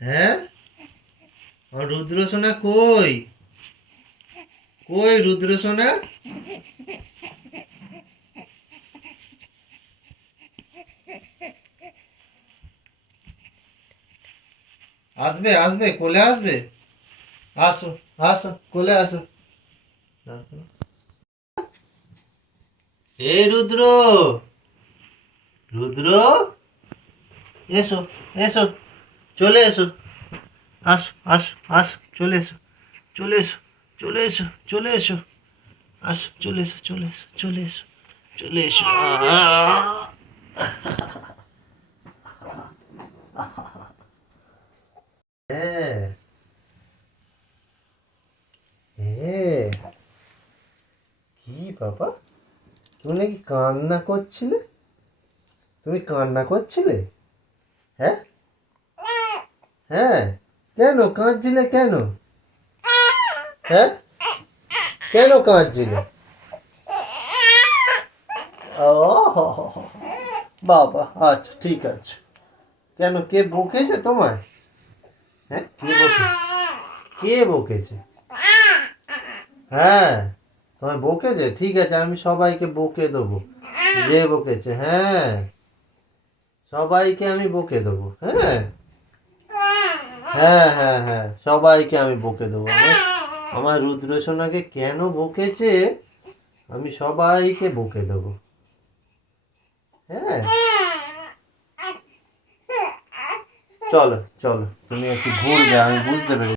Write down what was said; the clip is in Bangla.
হ্যাঁ, আমার রুদ্র সোনা কই? কই রুদ্র সোনা? আসবে আসবে, কোলে আসবে। আসো, আসো কোলে আসো। এই রুদ্র, রুদ্র, এসো, এসো, চলে এসো। আসো আসো আসো, চলে এসো, চলে এসো, চলে এসো, চলে এসো। আসো, চলে এসো, চলে এসো, চলে এসো, চলে এসো। হ্যাঁ, হ্যাঁ, কি বাবা, তুমি নাকি কান্না করছিলে? তুমি কান্না করছিলে? হ্যাঁ, হ্যাঁ, কেন কাঁদছিলে কেন? হ্যাঁ, কেন কাঁদছিলে? ও হো হো হো। বাবা, আচ্ছা ঠিক আছে। কেন, কে বকেছে তোমায়? হ্যাঁ, কে বকেছে? হ্যাঁ, তোমায় বকেছে, ঠিক আছে, আমি সবাইকে বকে দেবো। যে বকেছে, হ্যাঁ, সবাইকে আমি বকে দেবো। হ্যাঁ, হ্যাঁ, হ্যাঁ, হ্যাঁ, সবাইকে আমি বকে দেবো। আমার রুদ্র সোনাকে কেন বকেছে আমি সবাইকে বকে দেবো। হ্যাঁ, চলো চলো, তুমি একটু ঘুরবে, আমি বুঝতে পেরেছি।